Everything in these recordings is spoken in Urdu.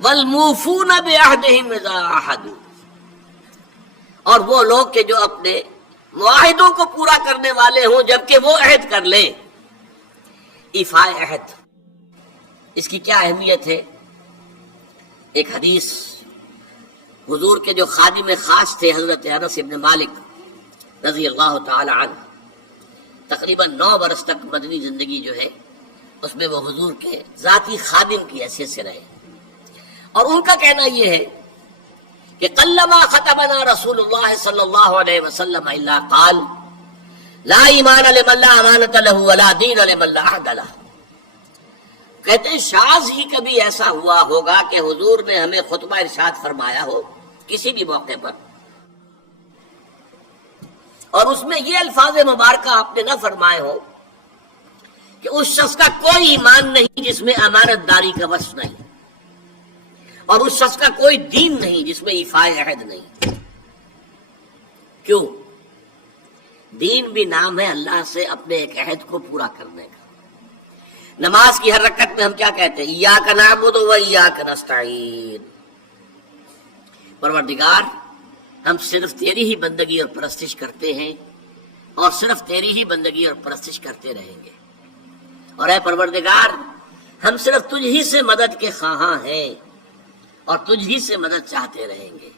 والموفون بعہدہم اذا عاہدوا، اور وہ لوگ کہ جو اپنے معاہدوں کو پورا کرنے والے ہوں جبکہ وہ عہد کر لیں۔ ایفائے عہد، اس کی کیا اہمیت ہے؟ ایک حدیث، حضور کے جو خادم خاص تھے حضرت انس بن مالک رضی اللہ تعالی عنہ، تقریباً 9 برس تک مدنی زندگی جو ہے اس میں وہ حضور کے ذاتی خادم کی حیثیت سے رہے، اور ان کا کہنا یہ ہے کہ قلما خطبنا رسول اللہ صلی اللہ علیہ وسلم الا قال لا ایمان لمن لا امانۃ له ولا دین لمن لا عہد له۔ کہتے ہیں شاذ ہی کبھی ایسا ہوا ہوگا کہ حضور نے ہمیں خطبہ ارشاد فرمایا ہو کسی بھی موقع پر، اور اس میں یہ الفاظ مبارکہ آپ نے نہ فرمائے ہو کہ اس شخص کا کوئی ایمان نہیں جس میں امانت داری کا وصف نہیں، اور اس شخص کا کوئی دین نہیں جس میں ایفائے عہد نہیں۔ کیوں؟ دین بھی نام ہے اللہ سے اپنے ایک عہد کو پورا کرنے کا۔ نماز کی ہر رکعت میں ہم کیا کہتے ہیں؟ ایاک نعبد و ایاک نستعین، پروردگار ہم صرف تیری ہی بندگی اور پرستش کرتے ہیں، اور صرف تیری ہی بندگی اور پرستش کرتے رہیں گے، اور اے پروردگار ہم صرف تجھ ہی سے مدد کے خواہاں ہیں اور تجھ ہی سے مدد چاہتے رہیں گے۔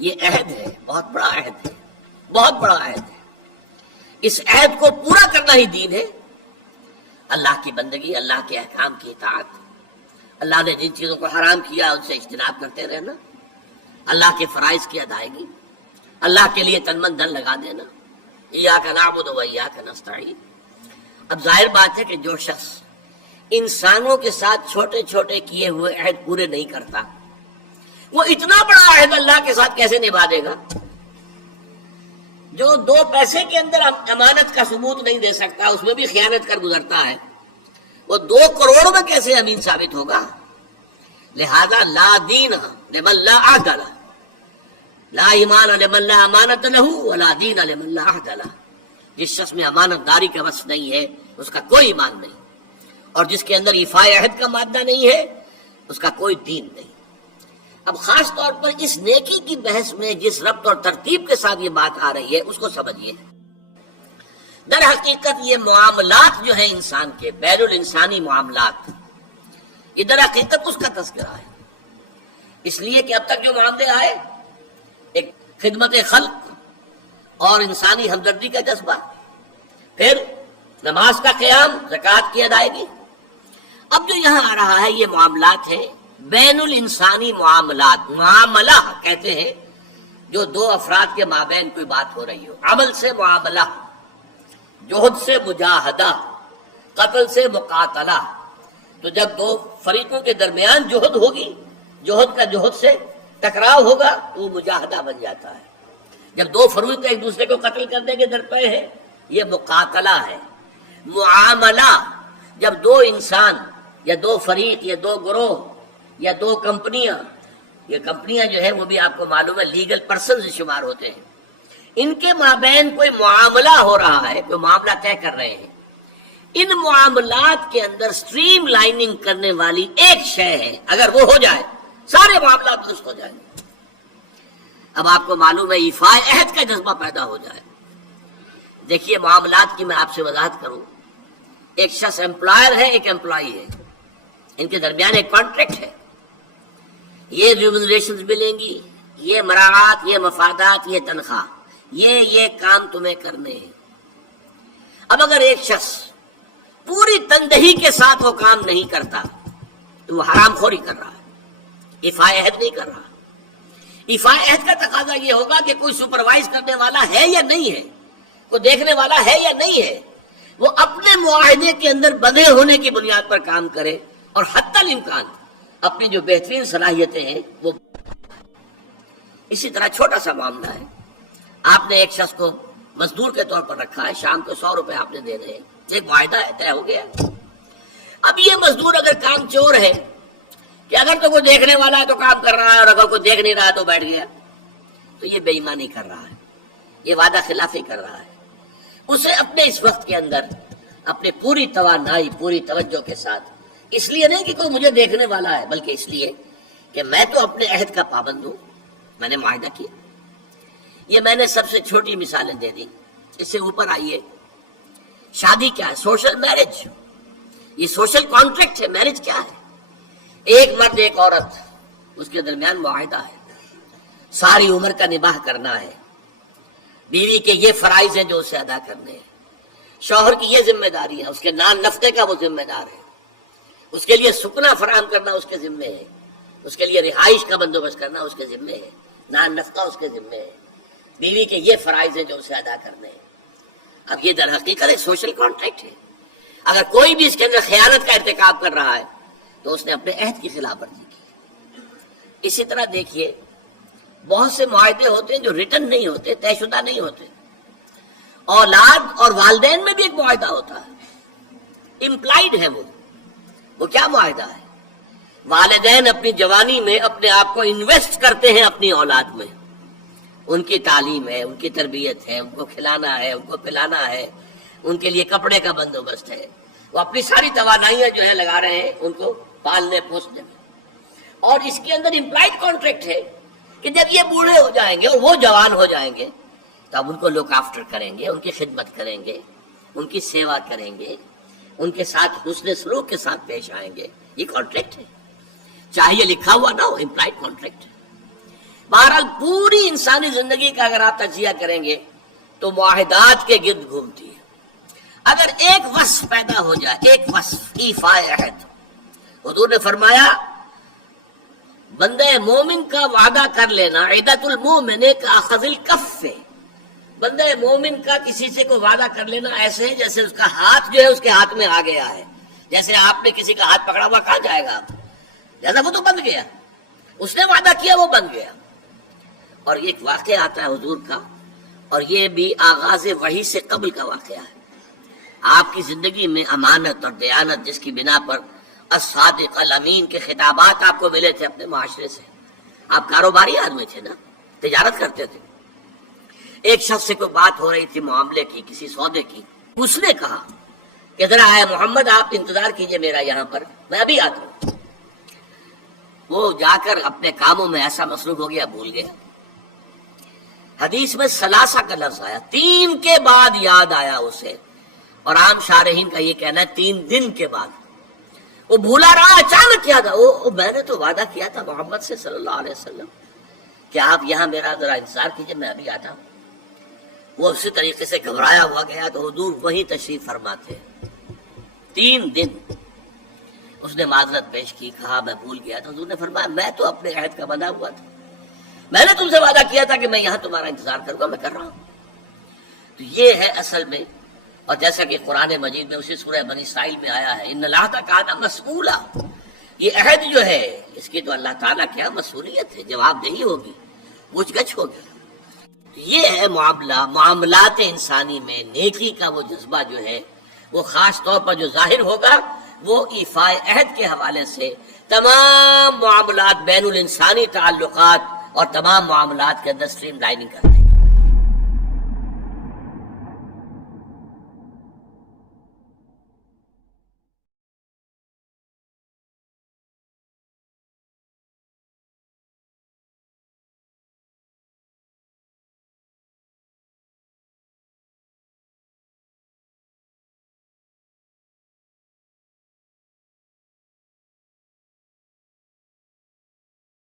یہ عہد ہے، بہت بڑا عہد ہے، بہت بڑا عہد ہے۔ اس عہد کو پورا کرنا ہی دین ہے۔ اللہ کی بندگی، اللہ کے احکام کی اطاعت، اللہ نے جن چیزوں کو حرام کیا ان سے اجتناب کرتے رہنا، اللہ کے فرائض کی ادائیگی، اللہ کے لیے تن من دھن لگا دینا، ایاک نعبد و ایاک نستعین۔ اب ظاہر بات ہے کہ جو شخص انسانوں کے ساتھ چھوٹے چھوٹے کیے ہوئے عہد پورے نہیں کرتا، وہ اتنا بڑا عہد اللہ کے ساتھ کیسے نبھا دے گا؟ جو 2 پیسے کے اندر امانت کا ثبوت نہیں دے سکتا، اس میں بھی خیانت کر گزرتا ہے، وہ 2 کروڑ میں کیسے امین ثابت ہوگا؟ لہذا لا دین لمن لا عہد لہ، لا ایمان لمن لا امانۃ لہ ولا دین لمن لا عہد لہ۔ جس شخص میں امانت داری کا وصف نہیں ہے اس کا کوئی ایمان نہیں، اور جس کے اندر ایفائے عہد کا مادہ نہیں ہے اس کا کوئی دین نہیں۔ اب خاص طور پر اس نیکی کی بحث میں جس ربط اور ترتیب کے ساتھ یہ بات آ رہی ہے اس کو سمجھیے۔ در حقیقت یہ معاملات جو ہیں انسان کے، بین الانسانی معاملات، یہ در حقیقت اس کا تذکرہ ہے، اس لیے کہ اب تک جو معاملے آئے، ایک خدمت خلق اور انسانی ہمدردی کا جذبہ، پھر نماز کا قیام، زکوٰۃ کی ادائیگی، اب جو یہاں آ رہا ہے یہ معاملات ہیں بین الانسانی معاملات۔ معاملہ کہتے ہیں جو 2 افراد کے مابین کوئی بات ہو رہی ہو، عمل سے معاملہ، جوہد سے مجاہدہ، قتل سے مقاتلہ۔ تو جب 2 فریقوں کے درمیان جوہد ہوگی، جوہد کا جوہد سے ٹکراؤ ہوگا تو وہ مجاہدہ بن جاتا ہے۔ جب 2 فریق ایک دوسرے کو قتل کرنے کے درپے ہیں یہ مقاتلہ ہے۔ معاملہ جب 2 انسان یا 2 فریق یا 2 گروہ یا 2 کمپنیاں، یہ کمپنیاں جو ہے وہ بھی آپ کو معلوم ہے لیگل پرسنز شمار ہوتے ہیں، ان کے مابین کوئی معاملہ ہو رہا ہے، کوئی معاملہ طے کر رہے ہیں، ان معاملات کے اندر سٹریم لائننگ کرنے والی ایک شے ہے، اگر وہ ہو جائے سارے معاملات درست ہو جائیں۔ اب آپ کو معلوم ہے ایفائے عہد کا جذبہ پیدا ہو جائے۔ دیکھیے معاملات کی میں آپ سے وضاحت کروں، ایک شخص امپلائر ہے، ایک امپلائی ہے، ان کے درمیان ایک کانٹریکٹ ہے، یہ ریمونریشنز ملیں گی، یہ مراعات، یہ مفادات، یہ تنخواہ، یہ کام تمہیں کرنے ہیں۔ اب اگر ایک شخص پوری تندہی کے ساتھ وہ کام نہیں کرتا تو وہ حرام خوری کر رہا ہے، ایفائے عہد نہیں کر رہا۔ ایفائے عہد کا تقاضا یہ ہوگا کہ کوئی سپروائز کرنے والا ہے یا نہیں ہے، کوئی دیکھنے والا ہے یا نہیں ہے، وہ اپنے معاہدے کے اندر بندھے ہونے کی بنیاد پر کام کرے، اور حتی الامکان اپنی جو بہترین صلاحیتیں ہیں وہ۔ اسی طرح چھوٹا سا معاملہ ہے، آپ نے ایک شخص کو مزدور کے طور پر رکھا ہے، شام کو 100 روپے آپ نے دینے ہیں، ایک معاہدہ ہے، طے ہو گیا۔ اب یہ مزدور اگر کام چور ہے کہ اگر تو کوئی دیکھنے والا ہے تو کام کر رہا ہے، اور اگر کوئی دیکھ نہیں رہا تو بیٹھ گیا، تو یہ بے ایمانی کر رہا ہے، یہ وعدہ خلافی کر رہا ہے۔ اسے اپنے اس وقت کے اندر اپنے پوری توانائی، پوری توجہ کے ساتھ، اس لیے نہیں کہ کوئی مجھے دیکھنے والا ہے، بلکہ اس لیے کہ میں تو اپنے عہد کا پابند ہوں، میں نے معاہدہ کیا. یہ میں نے سب سے چھوٹی مثالیں دے دی. اس سے اوپر آئیے، شادی کیا ہے؟ Social marriage. یہ سوشل کانٹریکٹ ہے. میرج کیا ہے؟ ایک مرد ایک عورت، اس کے درمیان معاہدہ ہے، ساری عمر کا نباہ کرنا ہے. بیوی کے یہ فرائض ہیں جو اسے ادا کرنے ہیں، شوہر کی یہ ذمہ داری ہے، اس کے نان نفقے کا وہ ذمہ دار ہے، اس کے لیے سکنا فراہم کرنا اس کے ذمے ہے، اس کے لیے رہائش کا بندوبست کرنا اس کے ذمے ہے، نان نفقہ اس کے ذمے ہے. بیوی کے یہ فرائض ہیں جو اسے ادا کرنے ہیں. اب یہ در حقیقت ایک سوشل کانٹریکٹ ہے. اگر کوئی بھی اس کے اندر خیانت کا ارتکاب کر رہا ہے تو اس نے اپنے عہد کی خلاف ورزی کی. اسی طرح دیکھیے، بہت سے معاہدے ہوتے ہیں جو ریٹن نہیں ہوتے، طے شدہ نہیں ہوتے. اولاد اور والدین میں بھی ایک معاہدہ ہوتا ہے، امپلائڈ ہے. وہ کیا معاہدہ ہے؟ والدین اپنی جوانی میں اپنے آپ کو انویسٹ کرتے ہیں اپنی اولاد میں. ان کی تعلیم ہے، ان کی تربیت ہے، ان کو کھلانا ہے، ان کو پلانا ہے، ان کے لیے کپڑے کا بندوبست ہے. وہ اپنی ساری توانائیاں جو ہے لگا رہے ہیں ان کو پالنے پوسنے میں. اور اس کے اندر امپلائڈ کانٹریکٹ ہے کہ جب یہ بوڑھے ہو جائیں گے اور وہ جوان ہو جائیں گے تب ان کو لک آفٹر کریں گے، ان کی خدمت کریں گے، ان کی سیوا کریں گے، ان کے ساتھ حسن سلوک کے ساتھ پیش آئیں گے. یہ کانٹریکٹ ہے، چاہے یہ لکھا ہوا نہ ہو، امپلائڈ کانٹریکٹ ہے. بہرحال پوری انسانی زندگی کا اگر آپ تجزیہ کریں گے تو معاہدات کے گرد گھومتی ہے. اگر ایک وصف پیدا ہو جائے، ایک وصف ایفاء عہد، حضور نے فرمایا بندہ مومن کا وعدہ کر لینا عدت المومن کا اخذ الکف. بندہ مومن کا کسی سے کوئی وعدہ کر لینا ایسے ہے جیسے اس کا ہاتھ جو ہے اس کے ہاتھ میں آ گیا ہے. جیسے آپ نے کسی کا ہاتھ پکڑا ہوا کہاں جائے گا آپ؟ جیسا وہ تو بند گیا، اس نے وعدہ کیا وہ بند گیا. اور ایک واقعہ آتا ہے حضور کا، اور یہ بھی آغاز وحی سے قبل کا واقعہ ہے. آپ کی زندگی میں امانت اور دیانت جس کی بنا پر الصادق الامین کے خطابات آپ کو ملے تھے اپنے معاشرے سے. آپ کاروباری آدمی تھے نا، تجارت کرتے تھے. ایک شخص سے کوئی بات ہو رہی تھی معاملے کی، کسی سودے کی. اس نے کہا کہ ذرا ہے محمد آپ انتظار کیجئے میرا یہاں پر، میں ابھی آتا ہوں. وہ جا کر اپنے کاموں میں ایسا مصروف ہو گیا، بھول گیا. حدیث میں ثلاثہ کا لفظ آیا، 3 کے بعد یاد آیا اسے، اور عام شارحین کا یہ کہنا ہے 3 دن کے بعد. وہ بھولا رہا، اچانک یاد آیا، میں نے تو وعدہ کیا تھا محمد سے صلی اللہ علیہ وسلم کہ آپ یہاں میرا ذرا انتظار کیجئے، میں ابھی آتا ہوں. وہ اسی طریقے سے گھبرایا ہوا گیا تو حضور وہیں تشریف فرماتے. 3 دن اس نے معذرت پیش کی، کہا میں بھول گیا تھا. حضور نے فرمایا میں تو اپنے عہد کا بندہ ہوا تھا، میں نے تم سے وعدہ کیا تھا کہ میں یہاں تمہارا انتظار کروں گا، میں کر رہا ہوں. تو یہ ہے اصل میں. اور جیسا کہ قرآن مجید میں اسی سورہ بنی اسرائیل میں آیا ہے ان اللہ کان مسئولا، یہ عہد جو ہے اس کی تو اللہ تعالیٰ کیا مسئولیت ہے، جواب دہی ہوگی، پوچھ گچھ ہوگی. یہ ہے معاملہ. معاملات انسانی میں نیکی کا وہ جذبہ جو ہے وہ خاص طور پر جو ظاہر ہوگا وہ ایفاء عہد کے حوالے سے تمام معاملات بین الانسانی تعلقات اور تمام معاملات کے اندر سٹریم لائننگ کرتے ہیں.